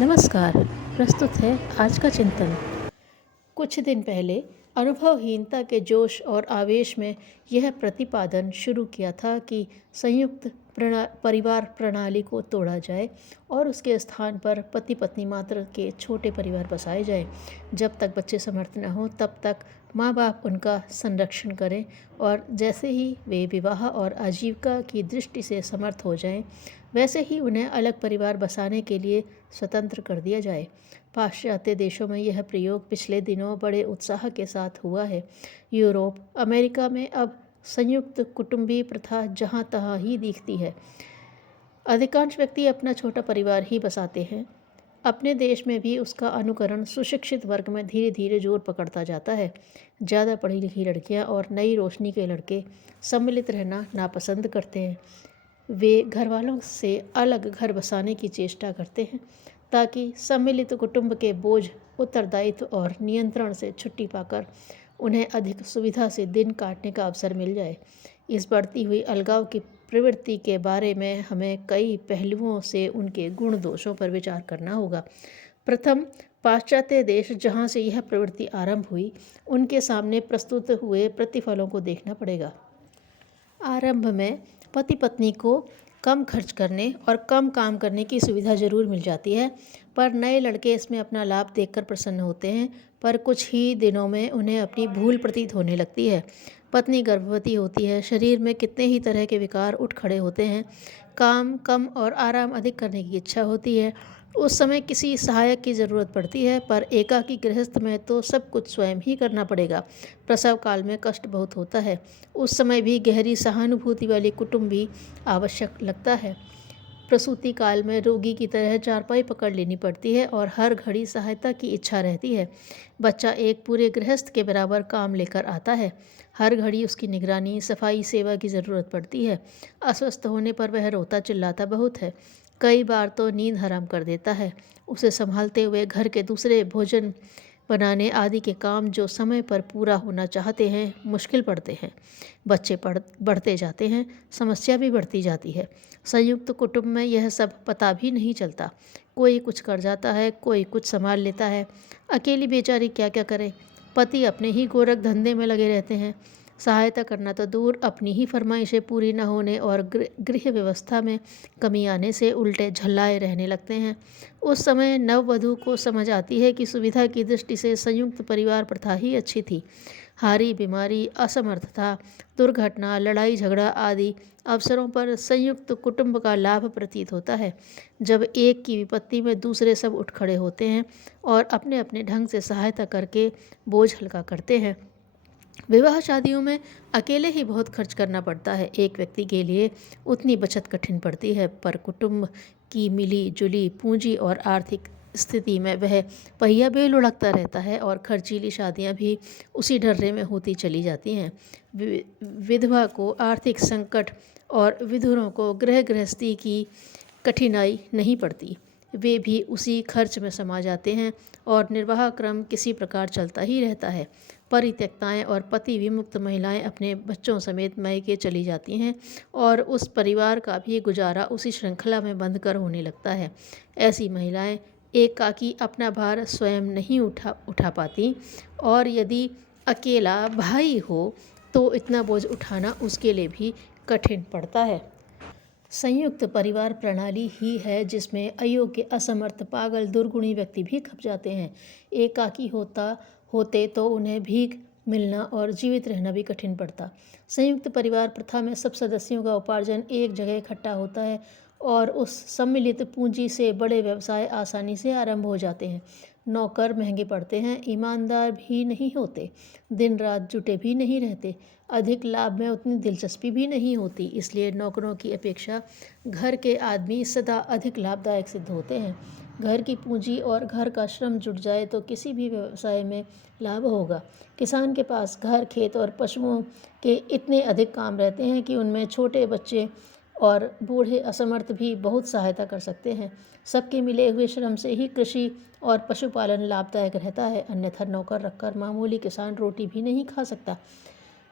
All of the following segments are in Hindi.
नमस्कार। प्रस्तुत है आज का चिंतन। कुछ दिन पहले अनुभवहीनता के जोश और आवेश में यह प्रतिपादन शुरू किया था कि संयुक्त परिवार प्रणाली को तोड़ा जाए और उसके स्थान पर पति पत्नी मात्र के छोटे परिवार बसाए जाए। जब तक बच्चे समर्थ न हों तब तक माँ बाप उनका संरक्षण करें और जैसे ही वे विवाह और आजीविका की दृष्टि से समर्थ हो जाएं, वैसे ही उन्हें अलग परिवार बसाने के लिए स्वतंत्र कर दिया जाए। पाश्चात्य देशों में यह प्रयोग पिछले दिनों बड़े उत्साह के साथ हुआ है। यूरोप, अमेरिका में अब संयुक्त कुटुंबी प्रथा जहाँ तहाँ ही दिखती है। अधिकांश व्यक्ति अपना छोटा परिवार ही बसाते हैं। अपने देश में भी उसका अनुकरण सुशिक्षित वर्ग में धीरे धीरे जोर पकड़ता जाता है। ज़्यादा पढ़ी लिखी लड़कियां और नई रोशनी के लड़के सम्मिलित रहना नापसंद करते हैं। वे घर वालों से अलग घर बसाने की चेष्टा करते हैं ताकि सम्मिलित कुटुंब के बोझ, उत्तरदायित्व और नियंत्रण से छुट्टी पाकर उन्हें अधिक सुविधा से दिन काटने का अवसर मिल जाए। इस बढ़ती हुई अलगाव की प्रवृत्ति के बारे में हमें कई पहलुओं से उनके गुण दोषों पर विचार करना होगा। प्रथम, पाश्चात्य देश जहाँ से यह प्रवृत्ति आरंभ हुई, उनके सामने प्रस्तुत हुए प्रतिफलों को देखना पड़ेगा। आरंभ में पति पत्नी को कम खर्च करने और कम काम करने की सुविधा जरूर मिल जाती है, पर नए लड़के इसमें अपना लाभ देखकर प्रसन्न होते हैं। पर कुछ ही दिनों में उन्हें अपनी भूल प्रतीत होने लगती है। पत्नी गर्भवती होती है, शरीर में कितने ही तरह के विकार उठ खड़े होते हैं, काम कम और आराम अधिक करने की इच्छा होती है। उस समय किसी सहायक की ज़रूरत पड़ती है, पर एकाकी गृहस्थ में तो सब कुछ स्वयं ही करना पड़ेगा। प्रसव काल में कष्ट बहुत होता है। उस समय भी गहरी सहानुभूति वाली कुटुंब भी आवश्यक लगता है। प्रसूति काल में रोगी की तरह चारपाई पकड़ लेनी पड़ती है और हर घड़ी सहायता की इच्छा रहती है। बच्चा एक पूरे गृहस्थ के बराबर काम लेकर आता है। हर घड़ी उसकी निगरानी, सफाई, सेवा की ज़रूरत पड़ती है। अस्वस्थ होने पर वह रोता चिल्लाता बहुत है। कई बार तो नींद हराम कर देता है। उसे संभालते हुए घर के दूसरे भोजन बनाने आदि के काम जो समय पर पूरा होना चाहते हैं, मुश्किल पड़ते हैं। बच्चे बढ़ते जाते हैं, समस्या भी बढ़ती जाती है। संयुक्त कुटुंब में यह सब पता भी नहीं चलता। कोई कुछ कर जाता है, कोई कुछ संभाल लेता है। अकेली बेचारी क्या क्या करे। पति अपने ही गोरख धंधे में लगे रहते हैं। सहायता करना तो दूर, अपनी ही फरमाइशें पूरी न होने और गृह व्यवस्था में कमी आने से उल्टे झल्लाए रहने लगते हैं। उस समय नववधू को समझ आती है कि सुविधा की दृष्टि से संयुक्त परिवार प्रथा ही अच्छी थी। हारी बीमारी, असमर्थता, दुर्घटना, लड़ाई झगड़ा आदि अवसरों पर संयुक्त कुटुंब का लाभ प्रतीत होता है। जब एक की विपत्ति में दूसरे सब उठ खड़े होते हैं और अपने अपने ढंग से सहायता करके बोझ हल्का करते हैं। विवाह शादियों में अकेले ही बहुत खर्च करना पड़ता है। एक व्यक्ति के लिए उतनी बचत कठिन पड़ती है, पर कुटुंब की मिली जुली पूंजी और आर्थिक स्थिति में वह पहिया भी लुढ़कता रहता है और खर्चीली शादियां भी उसी ढर्रे में होती चली जाती हैं। विधवा को आर्थिक संकट और विधुरों को गृहस्थी की कठिनाई नहीं पड़ती। वे भी उसी खर्च में समा जाते हैं और निर्वाह क्रम किसी प्रकार चलता ही रहता है। परित्यक्ताएं और पति विमुक्त महिलाएं अपने बच्चों समेत मायके चली जाती हैं और उस परिवार का भी गुजारा उसी श्रृंखला में बंधकर होने लगता है। ऐसी महिलाएं एकाकी अपना भार स्वयं नहीं उठा पाती और यदि अकेला भाई हो तो इतना बोझ उठाना उसके लिए भी कठिन पड़ता है। संयुक्त परिवार प्रणाली ही है जिसमें अयोग्य, असमर्थ, पागल, दुर्गुणी व्यक्ति भी खप जाते हैं। एकाकी होते तो उन्हें भीख मिलना और जीवित रहना भी कठिन पड़ता। संयुक्त परिवार प्रथा में सब सदस्यों का उपार्जन एक जगह इकट्ठा होता है और उस सम्मिलित पूंजी से बड़े व्यवसाय आसानी से आरंभ हो जाते हैं। नौकर महंगे पड़ते हैं, ईमानदार भी नहीं होते, दिन रात जुटे भी नहीं रहते, अधिक लाभ में उतनी दिलचस्पी भी नहीं होती। इसलिए नौकरों की अपेक्षा घर के आदमी सदा अधिक लाभदायक सिद्ध होते हैं। घर की पूंजी और घर का श्रम जुट जाए तो किसी भी व्यवसाय में लाभ होगा। किसान के पास घर, खेत और पशुओं के इतने अधिक काम रहते हैं कि उनमें छोटे बच्चे और बूढ़े असमर्थ भी बहुत सहायता कर सकते हैं। सबके मिले हुए श्रम से ही कृषि और पशुपालन लाभदायक रहता है, अन्यथा नौकर रखकर मामूली किसान रोटी भी नहीं खा सकता।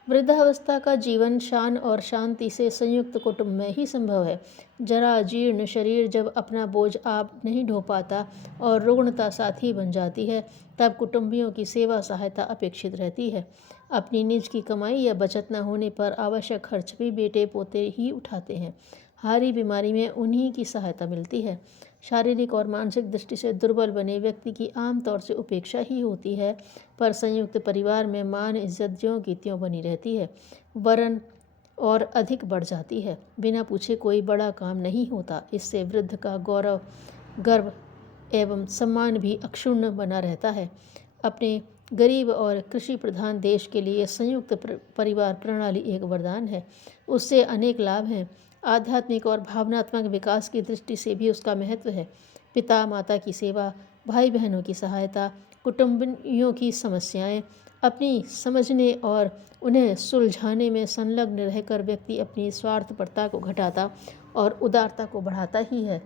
वृद्धावस्था का जीवन शान और शांति से संयुक्त कुटुंब में ही संभव है। जरा जीर्ण शरीर जब अपना बोझ आप नहीं ढो पाता और रुग्णता साथी बन जाती है, तब कुटुंबियों की सेवा सहायता अपेक्षित रहती है। अपनी निज की कमाई या बचत न होने पर आवश्यक खर्च भी बेटे पोते ही उठाते हैं। हारी बीमारी में उन्हीं की सहायता मिलती है। शारीरिक और मानसिक दृष्टि से दुर्बल बने व्यक्ति की आमतौर से उपेक्षा ही होती है, पर संयुक्त परिवार में मान इज्जत ज्यों की त्यों बनी रहती है, वरन और अधिक बढ़ जाती है। बिना पूछे कोई बड़ा काम नहीं होता। इससे वृद्ध का गौरव, गर्व एवं सम्मान भी अक्षुण्ण बना रहता है। अपने गरीब और कृषि प्रधान देश के लिए संयुक्त परिवार प्रणाली एक वरदान है। उससे अनेक लाभ हैं। आध्यात्मिक और भावनात्मक विकास की दृष्टि से भी उसका महत्व है। पिता माता की सेवा, भाई बहनों की सहायता, कुटुंबियों की समस्याएं अपनी समझने और उन्हें सुलझाने में संलग्न रहकर व्यक्ति अपनी स्वार्थपरता को घटाता और उदारता को बढ़ाता ही है।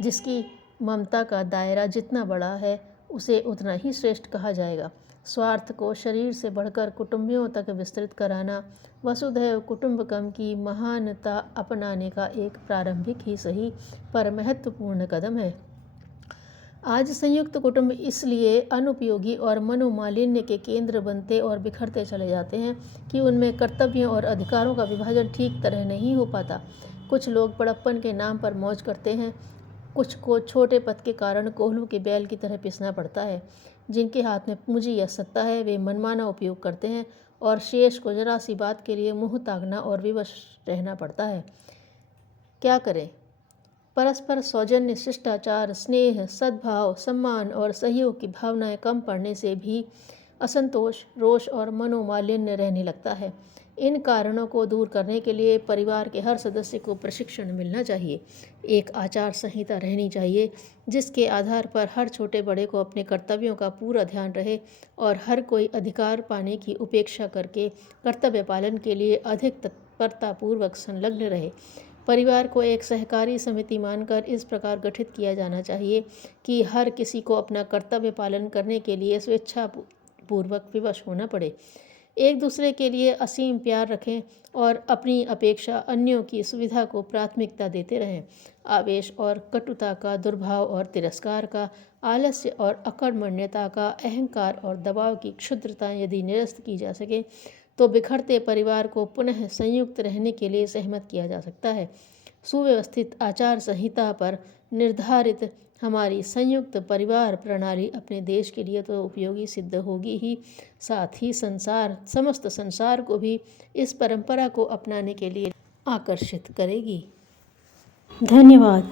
जिसकी ममता का दायरा जितना बड़ा है, उसे उतना ही श्रेष्ठ कहा जाएगा। स्वार्थ को शरीर से बढ़कर कुटुंबियों तक विस्तृत कराना वसुधैव कुटुंबकम की महानता अपनाने का एक प्रारंभिक ही सही पर महत्वपूर्ण कदम है। आज संयुक्त कुटुंब इसलिए अनुपयोगी और मनोमालिन्य के केंद्र बनते और बिखरते चले जाते हैं कि उनमें कर्तव्यों और अधिकारों का विभाजन ठीक तरह नहीं हो पाता। कुछ लोग बड़प्पन के नाम पर मौज करते हैं, कुछ को छोटे पद के कारण कोल्हू के बैल की तरह पिसना पड़ता है। जिनके हाथ में पूंजी या सत्ता है, वे मनमाना उपयोग करते हैं और शेष को जरा सी बात के लिए मुंह ताकना और विवश रहना पड़ता है। क्या करें? परस्पर सौजन्य, शिष्टाचार, स्नेह, सद्भाव, सम्मान और सहयोग की भावनाएं कम पड़ने से भी असंतोष, रोष और मनोमालिन्य रहने लगता है। इन कारणों को दूर करने के लिए परिवार के हर सदस्य को प्रशिक्षण मिलना चाहिए। एक आचार संहिता रहनी चाहिए जिसके आधार पर हर छोटे बड़े को अपने कर्तव्यों का पूरा ध्यान रहे और हर कोई अधिकार पाने की उपेक्षा करके कर्तव्य पालन के लिए अधिक तत्परतापूर्वक संलग्न रहे। परिवार को एक सहकारी समिति मानकर इस प्रकार गठित किया जाना चाहिए कि हर किसी को अपना कर्तव्य पालन करने के लिए स्वेच्छापूर्वक विवश होना पड़े। एक दूसरे के लिए असीम प्यार रखें और अपनी अपेक्षा अन्यों की सुविधा को प्राथमिकता देते रहें। आवेश और कटुता का, दुर्भाव और तिरस्कार का, आलस्य और अकर्मण्यता का, अहंकार और दबाव की क्षुद्रता यदि निरस्त की जा सके तो बिखरते परिवार को पुनः संयुक्त रहने के लिए सहमत किया जा सकता है। सुव्यवस्थित आचार संहिता पर निर्धारित हमारी संयुक्त परिवार प्रणाली अपने देश के लिए तो उपयोगी सिद्ध होगी ही, साथ ही समस्त संसार को भी इस परंपरा को अपनाने के लिए आकर्षित करेगी। धन्यवाद।